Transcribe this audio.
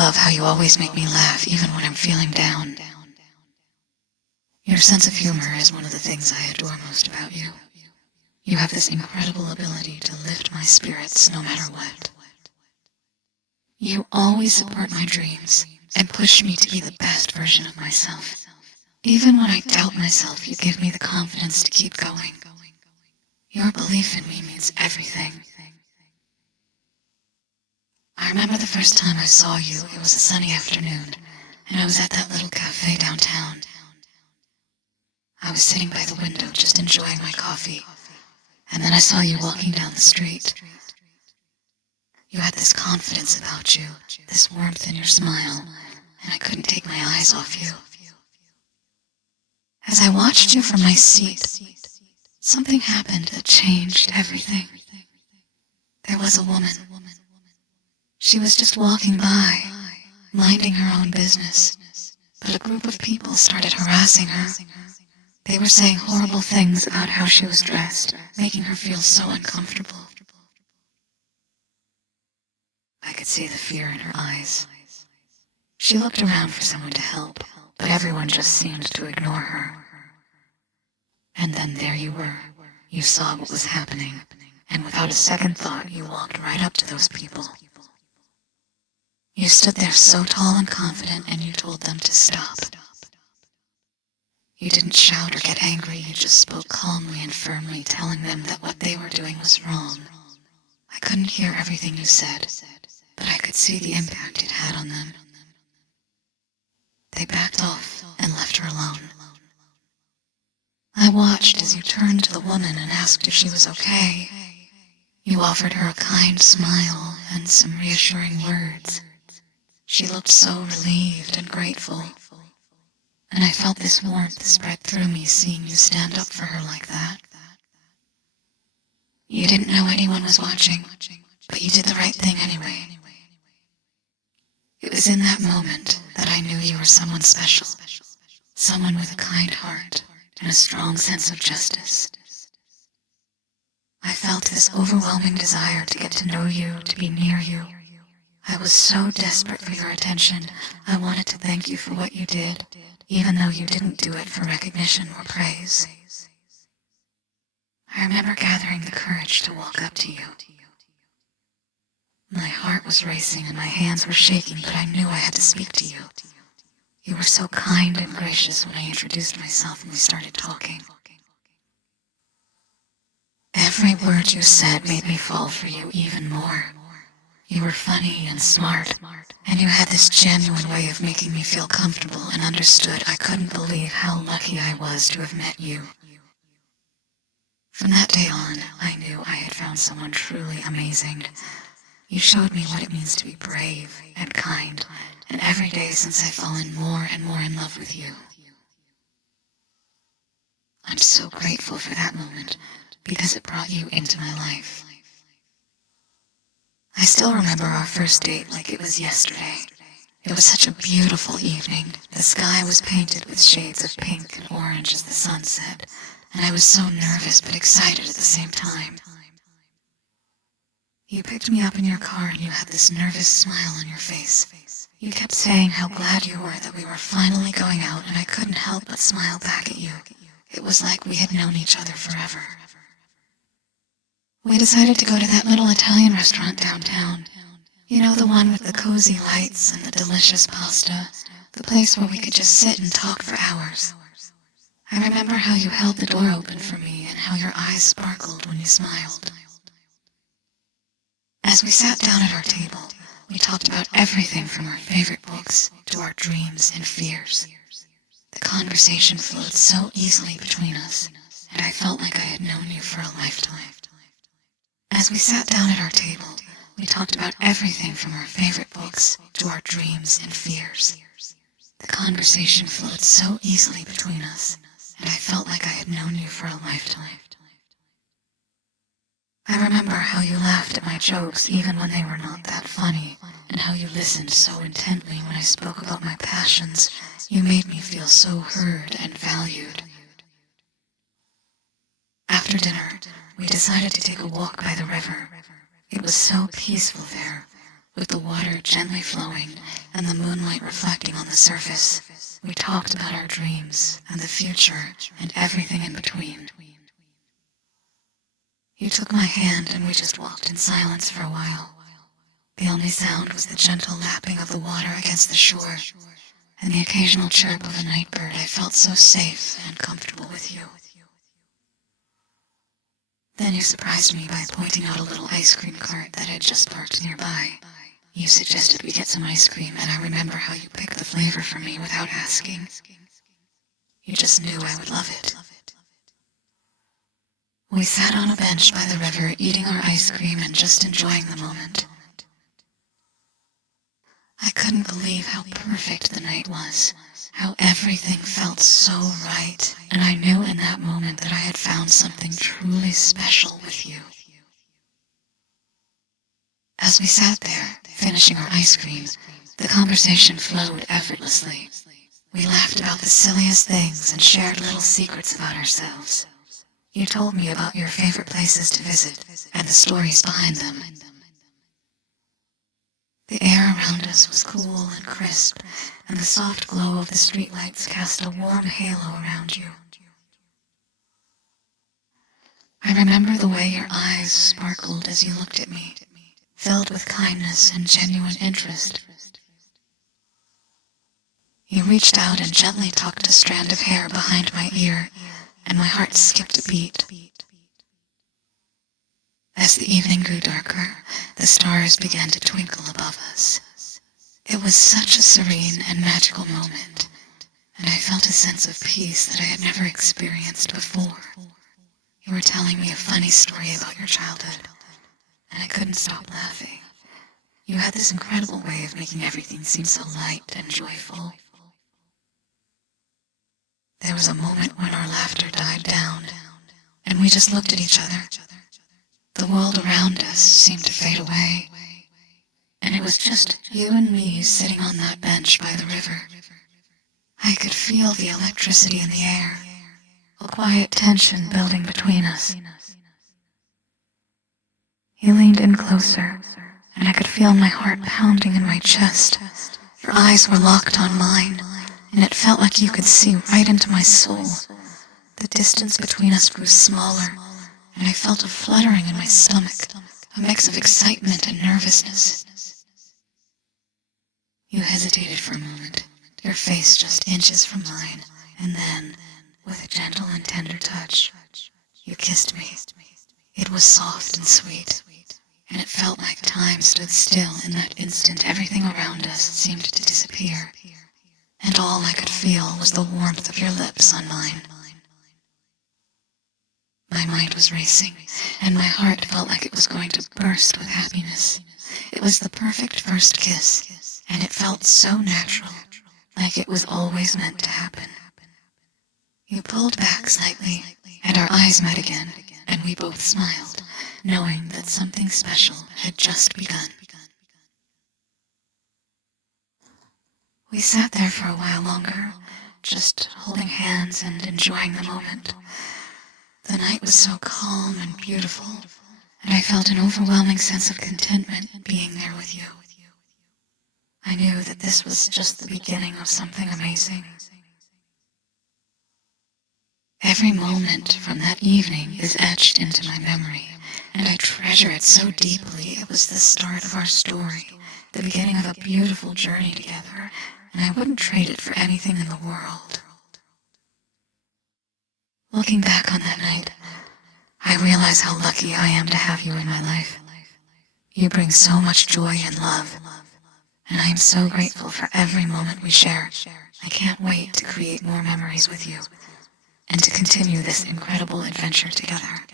love how you always make me laugh even when I'm feeling down. Your sense of humor is one of the things I adore most about you. You have this incredible ability to lift my spirits no matter what. You always support my dreams and push me to be the best version of myself. Even when I doubt myself, you give me the confidence to keep going. Your belief in me means everything. I remember the first time I saw you. It was a sunny afternoon, and I was at that little cafe downtown. I was sitting by the window just enjoying my coffee, and then I saw you walking down the street. You had this confidence about you, this warmth in your smile, and I couldn't take my eyes off you. As I watched you from my seat, something happened that changed everything. There was a woman. She was just walking by, minding her own business, but a group of people started harassing her. They were saying horrible things about how she was dressed, making her feel so uncomfortable. I could see the fear in her eyes. She looked around for someone to help, but everyone just seemed to ignore her. And then there you were. You saw what was happening, and without a second thought, you walked right up to those people. You stood there so tall and confident, and you told them to stop. You didn't shout or get angry, you just spoke calmly and firmly, telling them that what they were doing was wrong. I couldn't hear everything you said, but I could see the impact it had on them. They backed off and left her alone. I watched as you turned to the woman and asked if she was okay. You offered her a kind smile and some reassuring words. She looked so relieved and grateful, and I felt this warmth spread through me seeing you stand up for her like that. You didn't know anyone was watching, but you did the right thing anyway. It was in that moment that I knew you were someone special, someone with a kind heart and a strong sense of justice. I felt this overwhelming desire to get to know you, to be near you. I was so desperate for your attention. I wanted to thank you for what you did, even though you didn't do it for recognition or praise. I remember gathering the courage to walk up to you. My heart was racing and my hands were shaking, but I knew I had to speak to you. You were so kind and gracious when I introduced myself and we started talking. Every word you said made me fall for you even more. You were funny and smart, and you had this genuine way of making me feel comfortable and understood. I couldn't believe how lucky I was to have met you. From that day on, I knew I had found someone truly amazing. You showed me what it means to be brave and kind, and every day since I've fallen more and more in love with you. I'm so grateful for that moment, because it brought you into my life. I still remember our first date like it was yesterday. It was such a beautiful evening. The sky was painted with shades of pink and orange as the sun set, and I was so nervous but excited at the same time. You picked me up in your car and you had this nervous smile on your face. You kept saying how glad you were that we were finally going out, and I couldn't help but smile back at you. It was like we had known each other forever. We decided to go to that little Italian restaurant downtown. You know, the one with the cozy lights and the delicious pasta, the place where we could just sit and talk for hours. I remember how you held the door open for me and how your eyes sparkled when you smiled. As we sat down at our table, we talked about everything from our favorite books to our dreams and fears. The conversation flowed so easily between us, and I felt like I had known you for a lifetime. As we sat down at our table, we talked about everything from our favorite books to our dreams and fears. The conversation flowed so easily between us, and I felt like I had known you for a lifetime. I remember how you laughed at my jokes even when they were not that funny, and how you listened so intently when I spoke about my passions. You made me feel so heard and valued. After dinner, we decided to take a walk by the river. It was so peaceful there, with the water gently flowing and the moonlight reflecting on the surface, we talked about our dreams and the future and everything in between. You took my hand and we just walked in silence for a while. The only sound was the gentle lapping of the water against the shore and the occasional chirp of a night bird. I felt so safe and comfortable with you. Then you surprised me by pointing out a little ice cream cart that had just parked nearby. You suggested we get some ice cream, and I remember how you picked the flavor for me without asking. You just knew I would love it. We sat on a bench by the river, eating our ice cream and just enjoying the moment. I couldn't believe how perfect the night was, how everything felt so right, and I knew in that moment that I had found something truly special with you. As we sat there, finishing our ice cream, the conversation flowed effortlessly. We laughed about the silliest things and shared little secrets about ourselves. You told me about your favorite places to visit and the stories behind them. The air around us was cool and crisp, and the soft glow of the streetlights cast a warm halo around you. I remember the way your eyes sparkled as you looked at me, filled with kindness and genuine interest. You reached out and gently tucked a strand of hair behind my ear, and my heart skipped a beat. As the evening grew darker, the stars began to twinkle above us. It was such a serene and magical moment, and I felt a sense of peace that I had never experienced before. You were telling me a funny story about your childhood, and I couldn't stop laughing. You had this incredible way of making everything seem so light and joyful. There was a moment when our laughter died down, and we just looked at each other. The world around us seemed to fade away, and it was just you and me sitting on that bench by the river. I could feel the electricity in the air, a quiet tension building between us. You leaned in closer, and I could feel my heart pounding in my chest. Your eyes were locked on mine, and it felt like you could see right into my soul. The distance between us grew smaller, and I felt a fluttering in my stomach, a mix of excitement and nervousness. You hesitated for a moment, your face just inches from mine, and then, with a gentle and tender touch, you kissed me. It was soft and sweet, and it felt like time stood still in that instant. Everything around us seemed to disappear, and all I could feel was the warmth of your lips on mine. My mind was racing, and my heart felt like it was going to burst with happiness. It was the perfect first kiss, and it felt so natural, like it was always meant to happen. You pulled back slightly, and our eyes met again, and we both smiled, knowing that something special had just begun. We sat there for a while longer, just holding hands and enjoying the moment. The night was so calm and beautiful, and I felt an overwhelming sense of contentment being there with you. I knew that this was just the beginning of something amazing. Every moment from that evening is etched into my memory, and I treasure it so deeply. It was the start of our story, the beginning of a beautiful journey together, and I wouldn't trade it for anything in the world. Looking back on that night, I realize how lucky I am to have you in my life. You bring so much joy and love, and I am so grateful for every moment we share. I can't wait to create more memories with you and to continue this incredible adventure together.